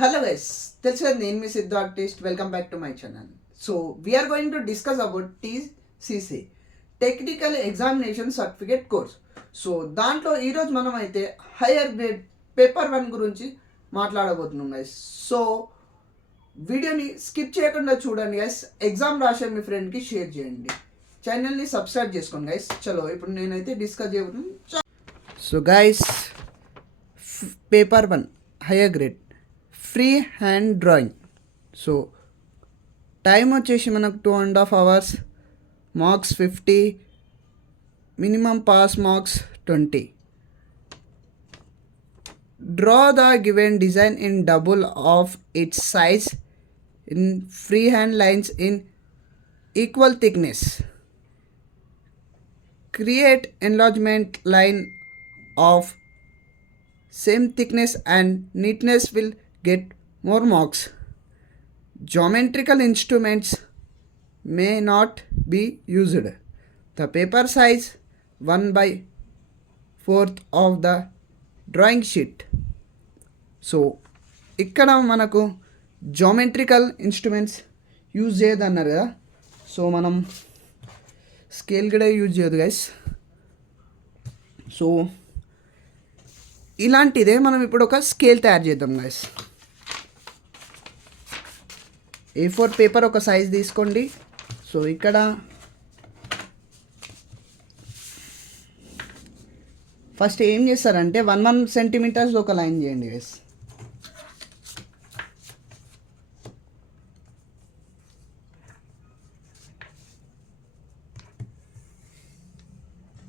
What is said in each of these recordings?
Hello guys, this is name is Siddhu Artist. Welcome back to my channel. So we are going to discuss about TCC Technical Examination Certificate Course. So దాంట్లో ఈరోజు మనం అయితే hire grade paper 1 గురించి మాట్లాడబోతున్నాం guys. So వీడియోని skip చేయకుండా చూడండి guys. Exam రాసే మీ ఫ్రెండ్కి షేర్ చేయండి, ఛానల్ని సబ్స్క్రైబ్ చేసుకోండి గైస్. చలో ఇప్పుడు నేనైతే డిస్కస్ చేయబోతున్నాను. So guys, paper 1 hire grade free hand drawing. So time వచ్చేసి మనకు 2.5 hours, marks 50, minimum pass marks 20. Draw the given design in double of it's size in free hand lines in equal thickness. Create enlargement line of same thickness and neatness will get more marks. Geometrical instruments may not be used. The paper size 1/4 of the drawing sheet. So ఇక్కడ మనకు geometrical instruments use చేయదన్నారు కదా. So మనం scale కూడా use చేయదు guys. So ఇలాంటిదే మనం ఇప్పుడు ఒక స్కేల్ తయారు చేద్దాం గైస్. A4 పేపర్ ఒక సైజ్ తీసుకోండి. సో ఇక్కడ ఫస్ట్ ఏం చేస్తారంటే 1 centimeters ఒక లైన్ చేయండి గైస్.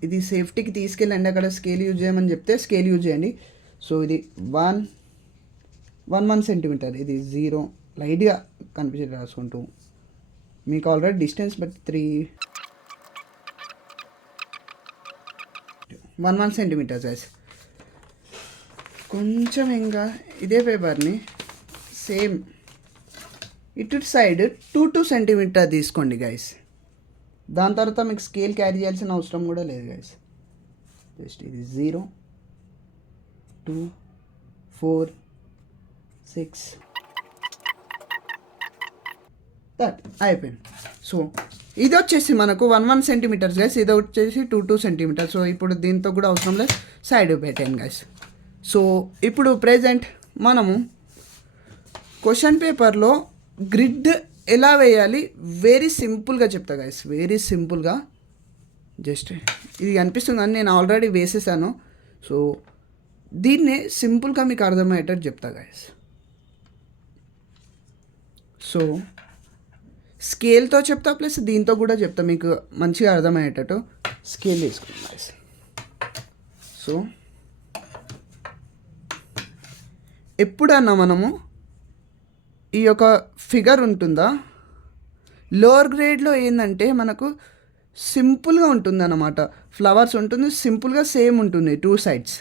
ఇది సేఫ్టీకి తీసుకెళ్ళండి, అక్కడ స్కేల్ యూజ్ చేయమని చెప్తే స్కేల్ యూజ్ చేయండి. సో ఇది 1 centimeter, ఇది 0 లైట్గా కనిపించేది రాసుకుంటూ. మీకు already distance but 1 centimeter size. కొంచెం ఇంకా ఇదే పేపర్ని సేమ్ ఇటు సైడ్ 2 centimeter తీసుకోండి గైస్. దాని తర్వాత మీకు స్కేల్ క్యారీ చేయాల్సిన అవసరం కూడా లేదు గైస్. జస్ట్ ఇది 0, 2, 4, 6 దట్ అయిపోయింది. సో ఇది వచ్చేసి మనకు 1 centimeter గైస్, ఇది వచ్చేసి 2 centimeter. సో ఇప్పుడు దీంతో కూడా అవసరం లేదు, సైడ్ పెట్టాను గైస్. సో ఇప్పుడు ప్రెజెంట్ మనము క్వశ్చన్ పేపర్లో గ్రిడ్ ఎలా వేయాలి వెరీ సింపుల్గా చెప్తా గైస్. వెరీ సింపుల్గా జస్ట్ ఇది అనిపిస్తుంది అని నేను ఆల్రెడీ వేసేసాను. సో దీన్నే సింపుల్గా మీకు అర్థమయ్యేటట్టు చెప్తా గైస్. సో స్కేల్తో చెప్తా ప్లస్ దీంతో కూడా చెప్తా, మీకు మంచిగా అర్థమయ్యేటట్టు. స్కేల్ తీసుకుంటాం గైస్. సో ఎప్పుడన్నా మనము ఈ యొక్క ఫిగర్ ఉంటుందా, లోవర్ గ్రేడ్లో ఏంటంటే మనకు సింపుల్గా ఉంటుంది అన్నమాట. ఫ్లవర్స్ ఉంటుంది, సింపుల్గా సేమ్ ఉంటుంది 2 sides.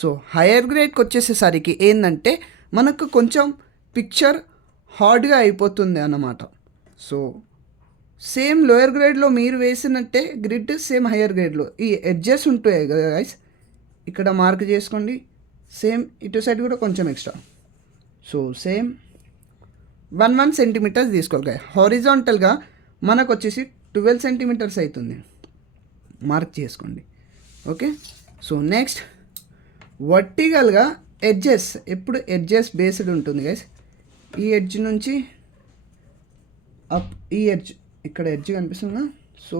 సో హయ్యర్ గ్రేడ్కి వచ్చేసేసరికి ఏంటంటే మనకు కొంచెం పిక్చర్ హార్డ్గా అయిపోతుంది అన్నమాట. సో సేమ్ లోయర్ గ్రేడ్లో మీరు వేసినట్టే గ్రిడ్ సేమ్ హయ్యర్ గ్రేడ్లో ఈ ఎడ్జెస్ ఉంటాయి కదా గైస్, ఇక్కడ మార్క్ చేసుకోండి. సేమ్ ఇటు సైడ్ కూడా కొంచెం ఎక్స్ట్రా. సో సేమ్ 1 centimeter తీసుకోవాలి. హారిజాంటల్గా మనకు వచ్చేసి 12 centimeters అవుతుంది, మార్క్ చేసుకోండి. ఓకే. సో నెక్స్ట్ వర్టికల్గా ఎడ్జెస్, ఎప్పుడు ఎడ్జెస్ బేస్డ్ ఉంటుంది గైస్. ఈ ఎడ్జ్ నుంచి అప్, ఈ ఎడ్జ్ ఇక్కడ ఎడ్జ్ కనిపిస్తుందా. So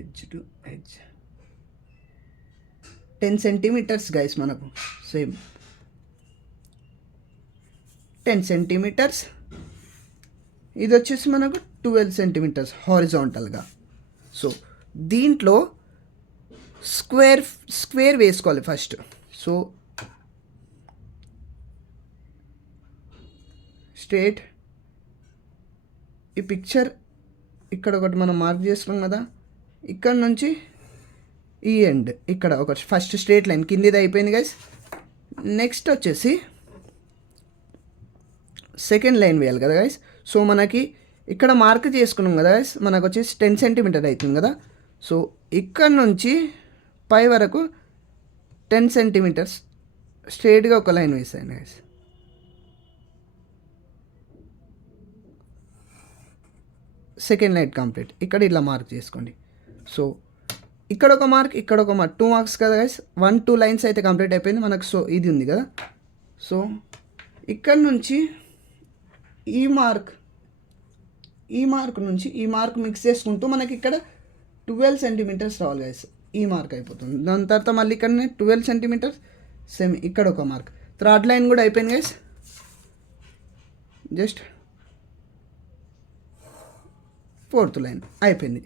edge to edge 10 centimeters guys మనకు. Same 10 centimeters. ఇది వచ్చేసి మనకు 12 centimeters హారిజాంటల్గా. సో దీంట్లో స్క్వేర్ వేసుకోవాలి ఫస్ట్. సో స్ట్రేట్ ఈ పిక్చర్ ఇక్కడ ఒకటి మనం మార్క్ చేసుకున్నాం కదా, ఇక్కడ నుంచి ఈ ఎండ్ ఇక్కడ ఒక ఫస్ట్ స్ట్రేట్ లైన్ కిందిది అయిపోయింది గైస్. నెక్స్ట్ వచ్చేసి సెకండ్ లైన్ వేయాలి కదా గైస్. సో మనకి ఇక్కడ మార్క్ చేసుకున్నాం కదా గైస్, మనకు వచ్చేసి 10 centimeter అవుతుంది కదా. సో ఇక్కడ నుంచి పై వరకు 10 centimeters స్ట్రేట్గా ఒక లైన్ వేసేయండి గైస్. Second line complete. ఇక్కడ ఇలా మార్క్ చేసుకోండి. సో ఇక్కడ ఒక మార్క్, ఇక్కడ ఒక మార్క్, 2 మార్క్స్ కదా గైస్. 1-2 లైన్స్ అయితే కంప్లీట్ అయిపోయింది మనకు. సో ఇది ఉంది కదా. సో ఇక్కడ నుంచి ఈ మార్క్ నుంచి ఈ మార్క్ మిక్స్ చేసుకుంటూ మనకి ఇక్కడ 12 సెంటీమీటర్స్ రావాలి గైస్. ఈ మార్క్ అయిపోతుంది. దాని తర్వాత మళ్ళీ ఇక్కడనే 12 సెంటీమీటర్స్ సేమ్ ఇక్కడ ఒక మార్క్. థర్డ్ లైన్ కూడా అయిపోయింది గైస్. జస్ట్ ఫోర్త్ లైన్ అయిపోయింది.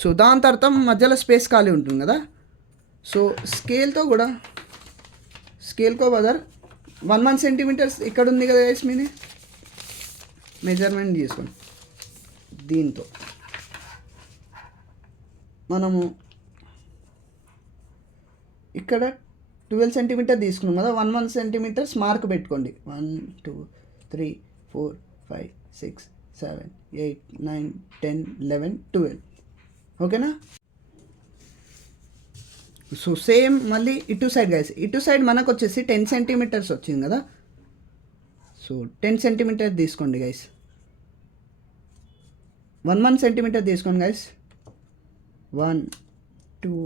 సో దాని తర్వాత మధ్యలో స్పేస్ ఖాళీ ఉంటుంది కదా. సో స్కేల్తో బదర్ 1 సెంటీమీటర్స్ ఇక్కడ ఉంది కదా గైస్. మీది మెజర్మెంట్ చేసుకోండి. దీంతో మనము ఇక్కడ 12 సెంటీమీటర్ తీసుకున్నాం కదా. 1 సెంటీమీటర్స్ మార్క్ పెట్టుకోండి. 1 2 3 4 5 6 7 8 9 10 11 12. ఓకేనా. సో సేమ్ మళ్ళీ ఇటు సైడ్ గైస్. ఇటు సైడ్ మనకు వచ్చేసి 10 సెంటీమీటర్స్ వచ్చింది కదా. సో 10 సెంటీమీటర్ తీసుకోండి గైస్. 1 సెంటీమీటర్ తీసుకోండి గైస్. 1 2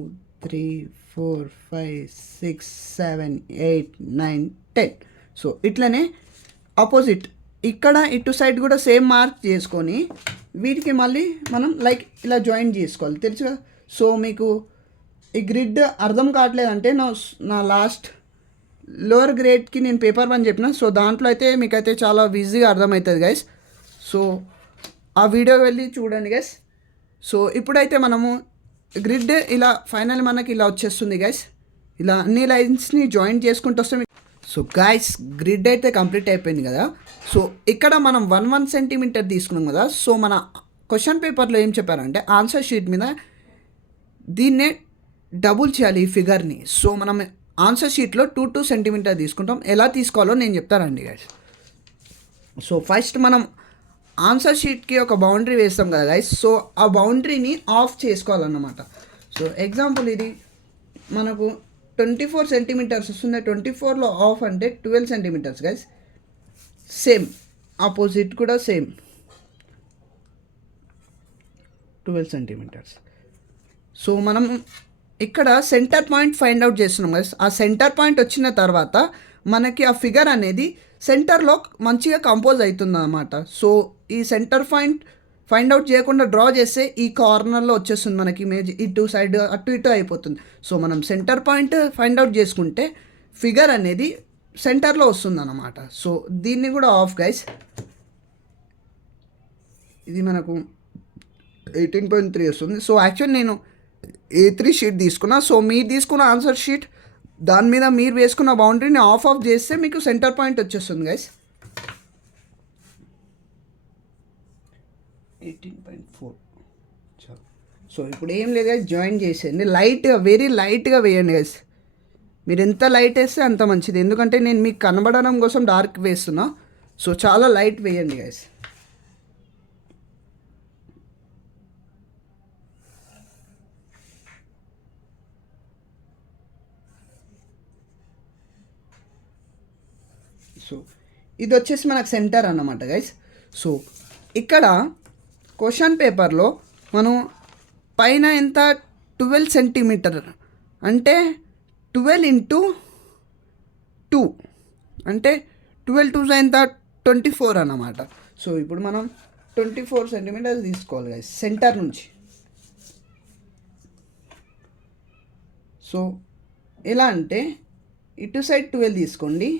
3 4 5 6 7 8 9 10. సో ఇట్లనే ఆపోజిట్ ఇక్కడ ఇటు సైడ్ కూడా సేమ్ మార్క్ చేసుకొని వీటికి మళ్ళీ మనం లైక్ ఇలా జాయిన్ చేసుకోవాలి, తెలుసు కదా. సో మీకు ఈ గ్రిడ్ అర్థం కావట్లేదంటే నా లాస్ట్ లోవర్ గ్రేడ్కి నేను పేపర్ 1 చెప్పిన. సో దాంట్లో అయితే మీకైతే చాలా ఈజీగా అర్థమవుతుంది గైస్. సో ఆ వీడియో వెళ్ళి చూడండి గైస్. సో ఇప్పుడైతే మనము గ్రిడ్ ఇలా ఫైనల్ మనకి ఇలా వచ్చేస్తుంది గైస్. ఇలా అన్ని లైన్స్ని జాయిన్ చేసుకుంటూ వస్తే. సో గైస్ గ్రిడ్ అయితే కంప్లీట్ అయిపోయింది కదా. సో ఇక్కడ మనం 1 సెంటీమీటర్ తీసుకున్నాం కదా. సో మన క్వశ్చన్ పేపర్లో ఏం చెప్పారంటే ఆన్సర్ షీట్ మీద దీన్నే డబుల్ చేయాలి ఈ ఫిగర్ని. సో మనం ఆన్సర్ షీట్లో 2 సెంటీమీటర్ తీసుకుంటాం. ఎలా తీసుకోవాలో నేను చెప్తానండి గైస్. సో ఫస్ట్ మనం ఆన్సర్ షీట్కి ఒక బౌండరీ వేస్తాం కదా గైస్. సో ఆ బౌండరీని ఆఫ్ చేసుకోవాలన్నమాట. సో ఎగ్జాంపుల్ ఇది మనకు 24 సెంటీమీటర్స్ వస్తుంది. 24లో ఆఫ్ అంటే 12 సెంటీమీటర్స్ గైస్. సేమ్ ఆపోజిట్ కూడా సేమ్ 12 సెంటీమీటర్స్. సో మనం ఇక్కడ సెంటర్ పాయింట్ ఫైండ్ అవుట్ చేస్తున్నాం గైస్. ఆ సెంటర్ పాయింట్ వచ్చిన తర్వాత మనకి ఆ ఫిగర్ అనేది సెంటర్లో మంచిగా కంపోజ్ అవుతుంది అన్నమాట. సో ఈ సెంటర్ పాయింట్ ఫైండ్ అవుట్ చేయకుండా డ్రా చేస్తే ఈ కార్నర్లో వచ్చేస్తుంది మనకి ఇమేజ్. ఇటు సైడ్ అటు ఇటు అయిపోతుంది. సో మనం సెంటర్ పాయింట్ ఫైండ్ అవుట్ చేసుకుంటే ఫిగర్ అనేది సెంటర్లో వస్తుంది అన్నమాట. సో దీన్ని కూడా ఆఫ్ గైస్. ఇది మనకు 18.3 వస్తుంది. సో యాక్చువల్లీ నేను A3 షీట్ తీసుకున్నా. సో మీరు తీసుకున్న ఆన్సర్ షీట్ దాని మీద మీరు వేసుకున్న బౌండరీని ఆఫ్ చేస్తే మీకు సెంటర్ పాయింట్ వచ్చేస్తుంది గైస్. 18.4. సో ఇప్పుడు ఏం లేదు గైస్, జాయిన్ చేసేయండి లైట్గా, వెరీ లైట్గా వేయండి గైస్. మీరు ఎంత లైట్ వేస్తే అంత మంచిది, ఎందుకంటే నేను మీకు కనబడడం కోసం డార్క్ వేస్తున్నా. సో చాలా లైట్ వేయండి గైస్. సో ఇది వచ్చేసి మనకు సెంటర్ అన్నమాట గైస్. సో ఇక్కడ క్వశ్చన్ పేపర్లో మనం పైన ఎంత 12 సెంటీమీటర్ అంటే 12 ఇంటూ 2 అంటే 12 2 ఎంత 24 అన్నమాట. సో ఇప్పుడు మనం 24 సెంటీమీటర్స్ తీసుకోవాలి గైస్ సెంటర్ నుంచి. సో ఎలా అంటే ఇటు సైడ్ 12 తీసుకోండి,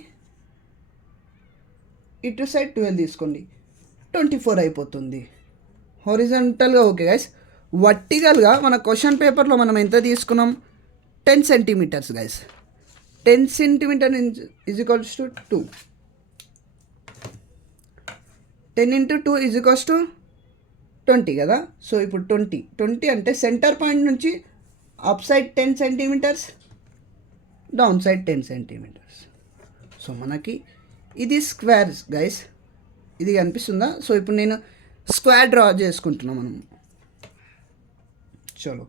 ఇటు సైడ్ 12 తీసుకోండి, 24 అయిపోతుంది హారిజాంటల్గా. Okay guys. వర్టికల్గా మన క్వశ్చన్ పేపర్లో మనం ఎంత తీసుకున్నాం 10 centimetres guys. 10 centimetre is equals to 2. 10 into 2 is equals to 20 కదా. సో ఇప్పుడు 20 అంటే సెంటర్ పాయింట్ నుంచి up side 10 centimetres, down side 10 centimetres. So మనకి ఇది స్క్వేర్ గైస్. ఇది కనిపిస్తుందా. సో ఇప్పుడు నేను స్క్వేర్ డ్రా చేసుకుంటున్నాం మనం. చలో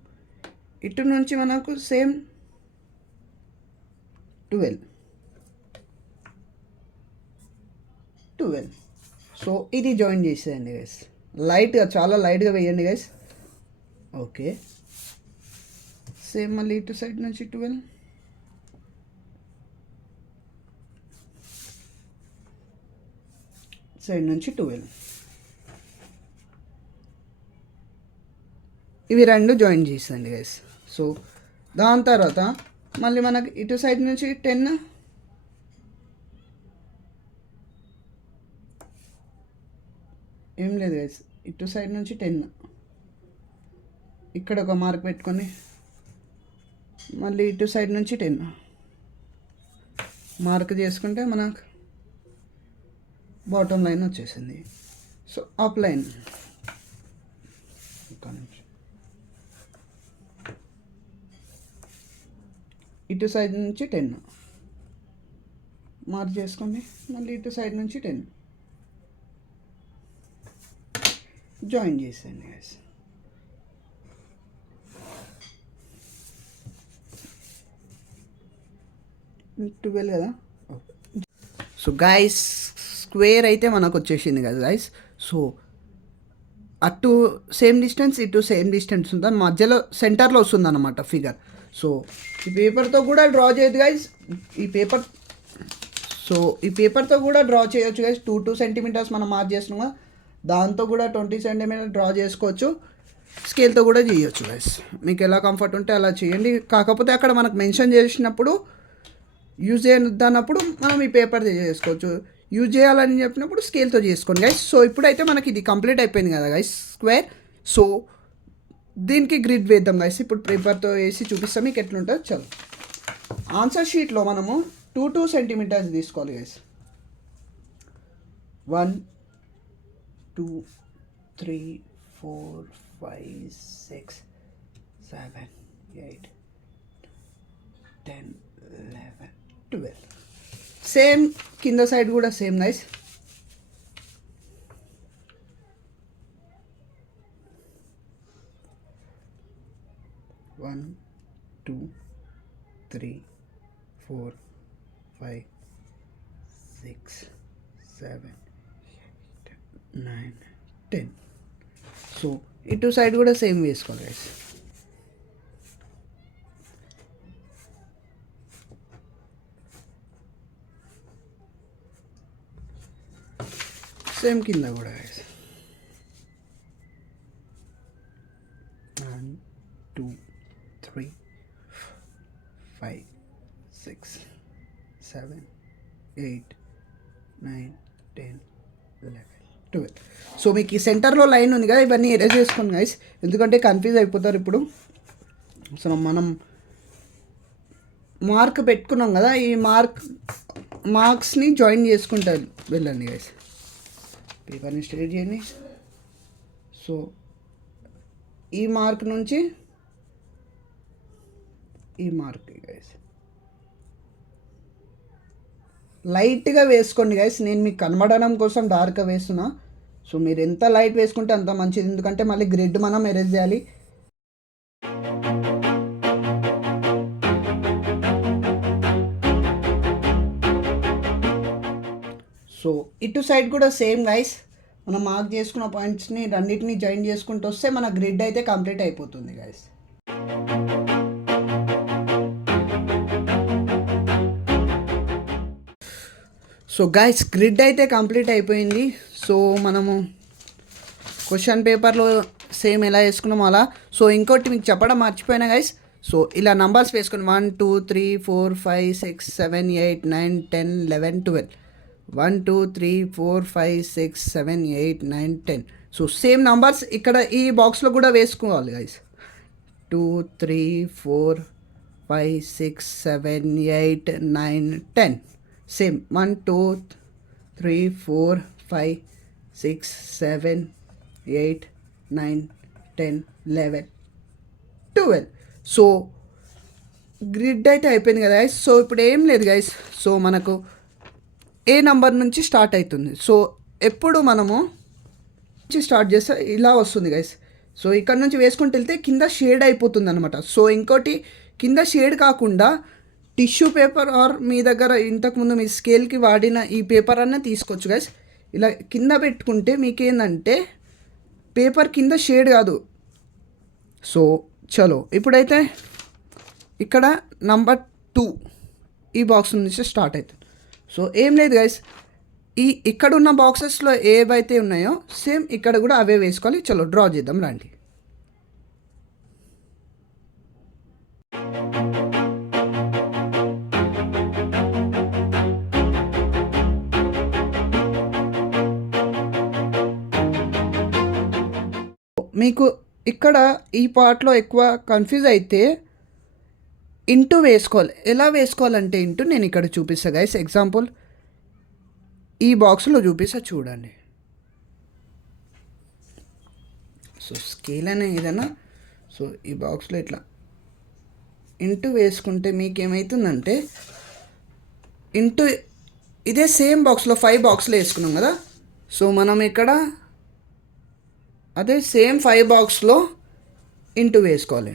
ఇటు నుంచి మనకు సేమ్ 12 12. సో ఇది జాయిన్ చేసేయండి గైస్, లైట్గా, చాలా లైట్గా వేయండి గైస్. ఓకే, సేమ్ మళ్ళీ ఇటు సైడ్ నుంచి 12, సైడ్ నుంచి 12. ఇవి రెండు జాయిన్ చేసేయండి గైస్. సో దాని తర్వాత మళ్ళీ మనకి ఇటు సైడ్ నుంచి 10, ఏం లేదు గైస్, ఇటు సైడ్ నుంచి 10, ఇక్కడ ఒక మార్క్ పెట్టుకొని మళ్ళీ ఇటు సైడ్ నుంచి 10 మార్క్ చేసుకుంటే మనకు బాటమ్ లైన్ వచ్చేసింది. సో అప్ లైన్ ఇటు సైడ్ నుంచి 10 మార్క్ చేసుకోండి, మళ్ళీ ఇటు సైడ్ నుంచి 10 జాయిన్ చేసేయండి గైస్. ట్వెల్వ్ కదా. సో గైస్ స్క్వేర్ అయితే మనకు వచ్చేసింది కదా గైస్. సో అటు సేమ్ డిస్టెన్స్, ఇటు సేమ్ డిస్టెన్స్ ఉంటుంది, మధ్యలో సెంటర్లో వస్తుంది అన్నమాట ఫిగర్. సో ఈ పేపర్తో కూడా డ్రా చేయొచ్చు గైస్, ఈ పేపర్తో కూడా డ్రా చేయొచ్చు గైస్. 2 సెంటీమీటర్స్ మనం మార్క్ చేస్తున్నాం కదా, దాంతో కూడా 20 సెంటీమీటర్ డ్రా చేసుకోవచ్చు. స్కేల్తో కూడా చేయొచ్చు గైస్, మీకు ఎలా కంఫర్ట్ ఉంటే అలా చేయండి. కాకపోతే అక్కడ మనకు మెన్షన్ చేసినప్పుడు యూజ్ చేయొద్దన్నప్పుడు మనం ఈ పేపర్ చేసుకోవచ్చు, యూజ్ చేయాలని చెప్పినప్పుడు స్కేల్తో చేసుకోండి గైస్. సో ఇప్పుడైతే మనకి ఇది కంప్లీట్ అయిపోయింది కదా గైస్ స్క్వేర్. సో దీనికి గ్రిడ్ వేద్దాం గైస్. ఇప్పుడు పేపర్తో వేసి చూపిస్తాం మీకు ఎట్లుంటుందో. చలో, ఆన్సర్ షీట్లో మనము 2 సెంటీమీటర్స్ తీసుకోవాలి గైస్. 1 2 3 4 5 6 7 8 10 11 12. సేమ్ కింద సైడ్ కూడా సేమ్ గైస్. 1 2 3 4 5 6 7 8 9 10. సో ఇటు సైడ్ కూడా సేమ్ వేసుకోవాలి గైస్. సేమ్ కింద కూడా గైస్. 1 2 3 5 6 7 8 9 10 11 12. సో మీకు ఈ సెంటర్లో లైన్ ఉంది కదా, ఇవన్నీ ఎరేజ్ చేసుకోండి గైస్, ఎందుకంటే కన్ఫ్యూజ్ అయిపోతారు ఇప్పుడు. సో మనం మార్క్ పెట్టుకున్నాం కదా, ఈ మార్క్స్ని జాయిన్ చేసుకుంటారు వెళ్ళండి గైస్. పేపర్ని స్ట్రైట్ చేయండి. సో ఈ మార్క్ నుంచి ఈ మార్క్ గైస్ లైట్గా వేసుకోండి గైస్. నేను మీకు కనబడడం కోసం డార్క్గా వేస్తున్నా. సో మీరు ఎంత లైట్ వేసుకుంటే అంత మంచిది, ఎందుకంటే మళ్ళీ గ్రిడ్ మనం ఎరేజ్ చేయాలి. సో ఇటు సైడ్ కూడా సేమ్ గైస్, మనం మార్క్ చేసుకున్న పాయింట్స్ని రెండింటిని జాయిన్ చేసుకుంటూ వస్తే మన గ్రిడ్ అయితే కంప్లీట్ అయిపోతుంది గైస్. సో గైస్ గ్రిడ్ అయితే కంప్లీట్ అయిపోయింది. సో మనము క్వశ్చన్ పేపర్లో సేమ్ ఎలా వేసుకున్నామో అలా. సో ఇంకోటి మీకు చెప్పడం మర్చిపోయినా గైస్. సో ఇలా నంబర్స్ వేసుకుని 1 2 3 4 5 6 7 8 9 10 11 12. 1 2 3 4 5 6 7 8 9 10. సో సేమ్ నంబర్స్ ఇక్కడ ఈ బాక్స్లో కూడా వేసుకోవాలి గైస్. 2 3 4 5 6 7 8 9 10. సేమ్ 1 2 3 4 5 6 7 8 9 10 11 12. సో గ్రిడ్ అయితే అయిపోయింది కదా గైస్. సో ఇప్పుడు ఏం లేదు గైస్. సో మనకు ఏ నంబర్ నుంచి స్టార్ట్ అవుతుంది. సో ఎప్పుడు మనము స్టార్ట్ చేస్తే ఇలా వస్తుంది గైస్. సో ఇక్కడ నుంచి వేసుకుంటూ వెళ్తే కింద షేడ్ అయిపోతుంది అనమాట. సో ఇంకోటి కింద షేడ్ కాకుండా టిష్యూ పేపర్ ఆర్ మీ దగ్గర ఇంతకుముందు మీ స్కేల్కి వాడిన ఈ పేపర్ అన్న తీసుకోవచ్చు గైస్. ఇలా కింద పెట్టుకుంటే మీకేందంటే పేపర్ కింద షేడ్ కాదు. సో చలో ఇప్పుడైతే ఇక్కడ నంబర్ 2 ఈ బాక్స్ నుంచి స్టార్ట్ అవుతుంది. సో ఏం లేదు గైస్, ఇక్కడ ఉన్న బాక్సెస్లో ఏవైతే ఉన్నాయో సేమ్ ఇక్కడ కూడా అవే వేసుకోవాలి. చలో డ్రా చేద్దాం రండి. మీకు ఇక్కడ ఈ పార్ట్లో ఎక్కువ కన్ఫ్యూజ్ అయితే ఇంటూ వేసుకోవాలి. ఎలా వేసుకోవాలంటే ఇంటూ నేను ఇక్కడ చూపిస్తా గైస్. ఎగ్జాంపుల్ ఈ బాక్స్లో చూపిస్తా చూడండి. సో స్కేల్ అనే ఏదైనా సో ఈ బాక్స్లో ఇట్లా ఇంటూ వేసుకుంటే మీకు ఏమవుతుందంటే ఇంటూ ఇదే సేమ్ బాక్స్లో 5 బాక్స్లో వేసుకున్నాం కదా. సో మనం ఇక్కడ అదే సేమ్ 5 బాక్స్లో ఇంటూ వేసుకోవాలి.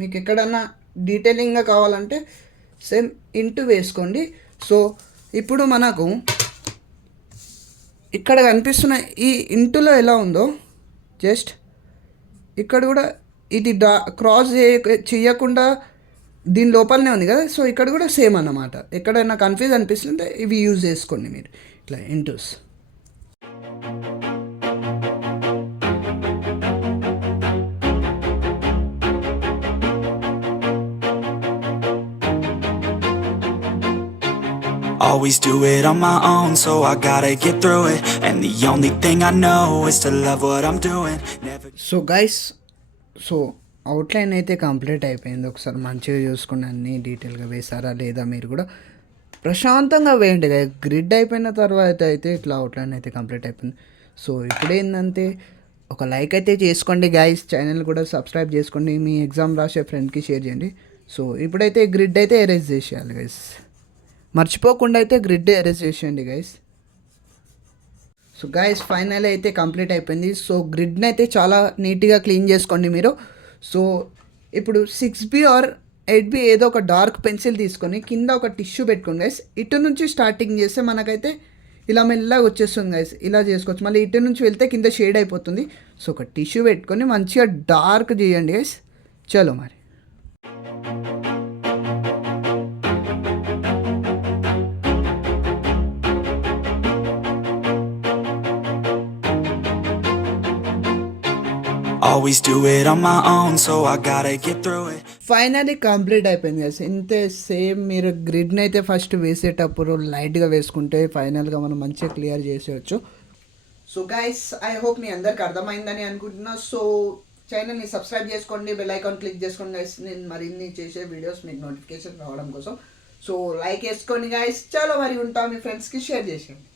మీకు ఎక్కడన్నా డీటెయిలింగ్గా కావాలంటే సేమ్ ఇంటూ వేసుకోండి. సో ఇప్పుడు మనకు ఇక్కడ కనిపిస్తున్న ఈ ఇంటూలో ఎలా ఉందో జస్ట్ ఇక్కడ కూడా ఇది క్రాస్ చేయకుండా దీని లోపలనే ఉంది కదా. సో ఇక్కడ కూడా సేమ్ అన్నమాట. ఎక్కడైనా కన్ఫ్యూజ్ అనిపిస్తుంటే ఇవి యూజ్ చేసుకోండి మీరు ఇట్లా into's. Always do it on my own, so I gotta get through it. And the only thing I know is to love what I'm doing. So guys, so outline అయితే complete అయిపోయింది. ఒకసారి మంచిగా చూసుకుని అన్నీ డీటెయిల్గా వేసారా లేదా మీరు కూడా ప్రశాంతంగా వేయండి. గ్రిడ్ అయిపోయిన తర్వాత అయితే ఇట్లా అవుట్లైన్ అయితే కంప్లీట్ అయిపోయింది. సో ఇప్పుడు ఏంటంటే ఒక లైక్ అయితే చేసుకోండి గైస్. ఛానల్ కూడా సబ్స్క్రైబ్ చేసుకోండి. మీ ఎగ్జామ్ రాసే ఫ్రెండ్కి షేర్ చేయండి. సో ఇప్పుడైతే గ్రిడ్ అయితే ఎరేజ్ చేసేయాలి గైస్. మర్చిపోకుండా అయితే గ్రిడ్ ఎరేజ్ చేసేయండి గైస్. సో గైస్ ఫైనల్ అయితే కంప్లీట్ అయిపోయింది. సో గ్రిడ్ని అయితే చాలా నీట్గా క్లీన్ చేసుకోండి మీరు. సో ఇప్పుడు 6B ఆర్ 8B ఏదో ఒక డార్క్ పెన్సిల్ తీసుకొని కింద ఒక టిష్యూ పెట్టుకోండి గైస్. ఇటు నుంచి స్టార్టింగ్ చేస్తే మనకైతే ఇలా మెల్లగా వచ్చేస్తుంది గైస్. ఇలా చేసుకోవచ్చు. మళ్ళీ ఇటు నుంచి వెళ్తే కింద షేడ్ అయిపోతుంది. సో ఒక టిష్యూ పెట్టుకొని మంచిగా డార్క్ చేయండి గైస్. చలో మరి. Always do it on my own, so I gotta get through it. Finally complete అయిపోయింది గైస్. ఇంతే సేమ్ మీరు గ్రిడ్ని అయితే ఫస్ట్ వేసేటప్పుడు లైట్గా వేసుకుంటే ఫైనల్గా మనం మంచిగా క్లియర్ చేసేయచ్చు. సో గైస్ ఐ హోప్ మీ అందరికి అర్థమైందని అనుకుంటున్నా. సో ఛానల్ని సబ్స్క్రైబ్ చేసుకోండి, బెల్ ఐకాన్ క్లిక్ చేసుకోండి గైస్. నేను మరిన్ని చేసే వీడియోస్ మీకు నోటిఫికేషన్ రావడం కోసం. సో లైక్ వేసుకోండి గైస్. చాలా మరి ఉంటాం, మీ ఫ్రెండ్స్కి షేర్ చేసేయండి.